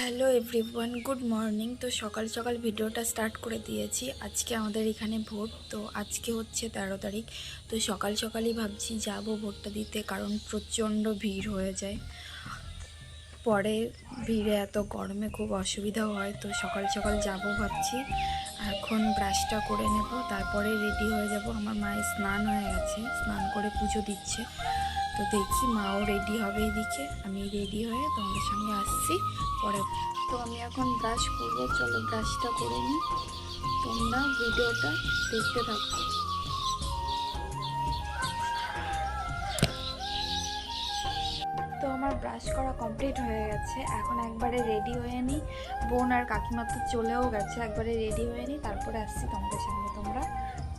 Hello everyone good morning তো সকাল সকাল ভিডিওটা স্টার্ট করে দিয়েছি। আজকে আমাদের এখানে ভোট, তো আজকে হচ্ছে তেরো তারিখ। তো সকাল সকালই ভাবছি যাব ভোটটা দিতে, কারণ প্রচণ্ড ভিড় হয়ে যায়। পরে ভিড়ে এত গরমে খুব অসুবিধাও হয়, তো সকাল সকাল যাব ভাবছি। এখন ব্রাশটা করে নেব, তারপরে রেডি হয়ে যাব। আমার মায়ের স্নান হয়ে গেছে, স্নান করে পুজো দিচ্ছে। তো দেখি মাও রেডি হবে এদিকে। আমি রেডি হয়ে তোমাদের সঙ্গে আসছি পরে। তো আমি এখন ব্রাশ করব। চলো ব্রাশটা করে নিই। তোমরা ভিডিওটা দেখতে থাকো। তো আমার ব্রাশ করা কমপ্লিট হয়ে গেছে। এখন একবারে রেডি হয়ে নিই। বোন আর কাকিমা তো চলেও গেছে। একবারে রেডি হয়ে নিই। তারপরে আসছি তোমাদের সঙ্গে। তোমরা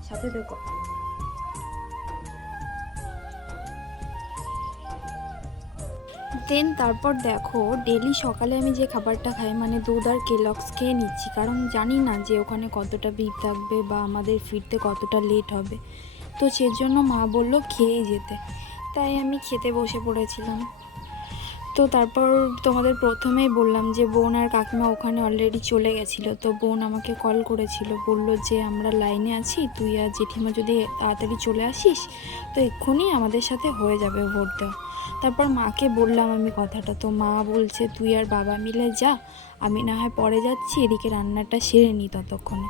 সাথে দেখো দেন, তারপর দেখো ডেলি সকালে আমি যে খাবারটা খাই মানে দুধ আর কেলক্স খেয়ে নিচ্ছি। কারণ জানি না যে ওখানে কতটা ভিড় থাকবে বা আমাদের ফিরতে কতটা লেট হবে। তো সেজন্য মা বলল খেয়ে যেতে। তাই আমি খেতে বসে পড়েছিলাম। তো তারপর তোমাদের প্রথমেই বললাম যে, বোন আর কাকিমা ওখানে অলরেডি চলে গেছিল। তো বোন আমাকে কল করেছিল, বলল যে, আমরা লাইনে আছি, তুই আর জেঠিমা যদি তাড়াতাড়ি চলে আসিস, তো এক্ষুনি আমাদের সাথে হয়ে যাবে ভোট দেওয়া। তারপর মাকে বললাম আমি কথাটা, তো মা বলছে তুই আর বাবা মিলে যা, আমি না হয় পরে যাচ্ছি, এদিকে রান্নাটা সেরে নিই ততক্ষণে।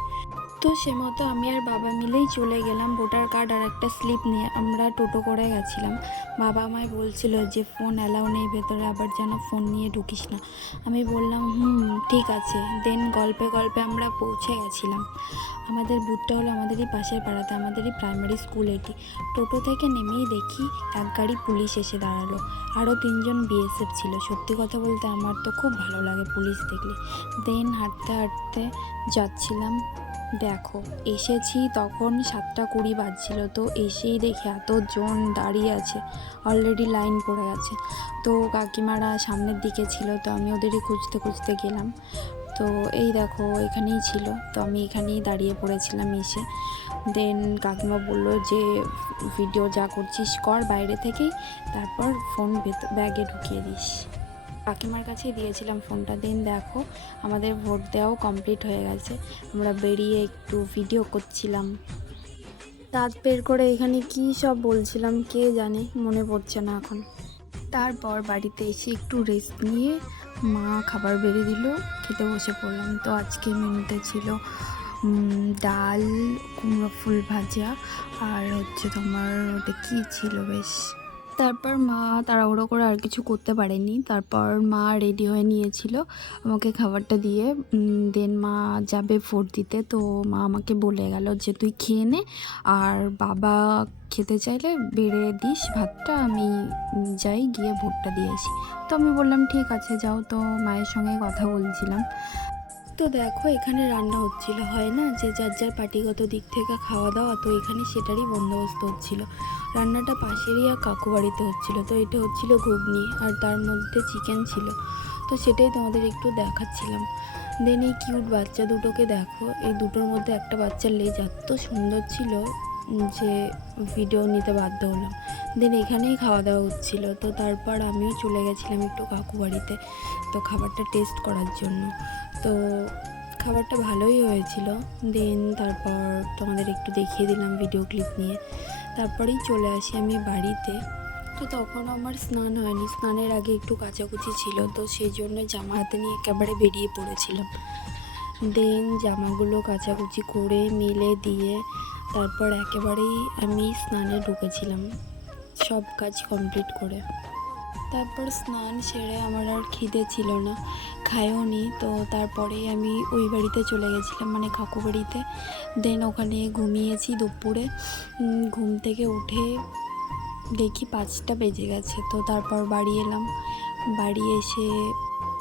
তো সে মতো আমি আর বাবা মিলেই চলে গেলাম ভোটার কার্ড আর একটা স্লিপ নিয়ে। আমরা টোটো করে গেছিলাম। বাবা আমায় বলছিল যে, ফোন অ্যালাউ নেই, ভেতরে আবার যেন ফোন নিয়ে ঢুকিস না। আমি বললাম, হুম, ঠিক আছে। দেন গল্পে গল্পে আমরা পৌঁছে গেছিলাম। আমাদের বুথটা হলো আমাদেরই পাশের পাড়াতে, আমাদেরই প্রাইমারি স্কুল এটি। টোটো থেকে নেমেই দেখি এক গাড়ি পুলিশ এসে দাঁড়াল। আরও তিনজন বিএসএফ ছিল। সত্যি কথা বলতে আমার তো খুব ভালো লাগে পুলিশ দেখলে। দেন হাঁটতে হাঁটতে যাচ্ছিলাম দেখো, এসেছি তখন সাতটা কুড়ি বাজছিল তো এসেই দেখি এতজন দাঁড়িয়ে আছে অলরেডি লাইন পড়ে গেছে তো কাকিমারা সামনের দিকে ছিল, তো আমি ওদেরই খুঁজতে খুঁজতে গেলাম। তো এই দেখো, এখানেই ছিল, তো আমি এখানেই দাঁড়িয়ে পড়েছিলাম এসে। দেন কাকিমা বলল যে, ভিডিও যা করছিস কর বাইরে থেকেই, তারপর ফোন ব্যাগে ঢুকিয়ে দিস। কাকিমার কাছে দিয়েছিলাম ফোনটা, দিন দেখো, আমাদের ভোট দেওয়াও কমপ্লিট হয়ে গেছে। আমরা বেরিয়ে একটু ভিডিও করছিলাম। দাঁত বের করে এখানে কি সব বলছিলাম কে জানে, মনে পড়ছে না এখন। তারপর বাড়িতে এসে একটু রেস্ট নিয়ে মা খাবার বেড়ে দিল, খেতে বসে পড়লাম। তো আজকে মেনুতে ছিল ডাল, কুমড়ো ফুল ভাজা, আর হচ্ছে তোমার ওটা কী ছিল বেশ? তারপর মা তাড়াহুড়ো করে আর কিছু করতে পারেনি। তারপর মা রেডি হয়ে নিয়েছিল আমাকে খাবারটা দিয়ে। দেন মা যাবে ভোট দিতে। তো মা আমাকে বলে গেল যে, তুই খেয়ে নে আর বাবা খেতে চাইলে বেড়ে দিস ভাতটা। আমি যাই গিয়ে ভোটটা দিয়ে আসি। তো আমি বললাম, ঠিক আছে, যাও। তো মায়ের সঙ্গে কথা বলছিলাম। তো দেখো, এখানে রান্না হচ্ছিল, হয় না? যে যার যার পার্টিগত দিক থেকে খাওয়া দাওয়া, তো এখানে সেটারই বন্দোবস্ত হচ্ছিল। রান্নাটা পাশেরই আর কাকু বাড়িতে হচ্ছিল, তো এটা হচ্ছিল ঘুগনি, আর তার মধ্যে চিকেন ছিল। তো সেটাই তোমাদের একটু দেখাচ্ছিলাম। দেন এই কিউট বাচ্চা দুটোকে দেখো, এই দুটোর মধ্যে একটা বাচ্চার লেজ এত সুন্দর ছিল যে ভিডিও নিতে বাধ্য হলাম। দেন এখানেই খাওয়া দাওয়া হচ্ছিল। তো তারপর আমিও চলে গেছিলাম একটু কাকু বাড়িতে, তো খাবারটা টেস্ট করার জন্য। তো খাবারটা ভালোই হয়েছিল। দেন তারপর তোমাদের একটু দেখিয়ে দিলাম ভিডিও ক্লিপ নিয়ে। তারপরেই চলে আসি আমি বাড়িতে। তো তখন আমার স্নান হয়নি। স্নানের আগে একটু কাচাকুচি ছিল, তো সেই জন্য জামা হাতে নিয়ে একেবারে বেরিয়ে পড়েছিলাম। দেন জামাগুলো কাচাকুচি করে মেলে দিয়ে তারপর একেবারেই আমি স্নানে ঢুকেছিলাম, সব কাজ কমপ্লিট করে। তারপর স্নান সেরে আমার আর খিদে ছিল না, খায়ও নি, তো তারপরে আমি ওই বাড়িতে চলে গেছিলাম মানে কাকু বাড়িতে। দেন ওখানে ঘুমিয়েছি দুপুরে। ঘুম থেকে উঠে দেখি পাঁচটা বেজে গেছে, তো তারপর বাড়ি এলাম। বাড়ি এসে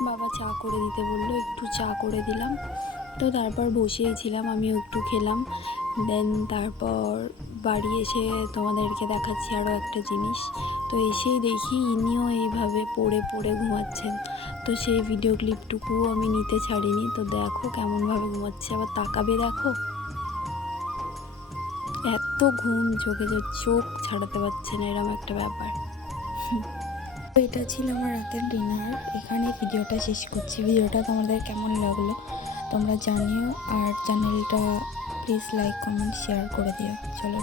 বাবা চা করে দিতে বলল, একটু চা করে দিলাম। তো তারপর বসিয়েছিলাম ছিলাম, আমিও একটু খেলাম। দেন তারপর বাড়ি এসে তোমাদেরকে দেখাচ্ছি আরও একটা জিনিস। তো এসেই দেখি ইনিও এইভাবে পড়ে পড়ে ঘুমাচ্ছেন। তো সেই ভিডিও ক্লিপটুকুও আমি নিতে ছাড়িনি। তো দেখো কেমনভাবে ঘুমাচ্ছে। আবার তাকাবে দেখো। এত ঘুম, চোখে যে চোখ ছাড়াতে পারছে না এরকম একটা ব্যাপার। তো এটা ছিল আমার রাতের ডিনার এখানে ভিডিওটা শেষ করছি। ভিডিওটা তোমাদের কেমন লাগল? তোমরা জানিও আর চ্যানেলটা প্লিজ লাইক কমেন্ট শেয়ার করে দিও। চলো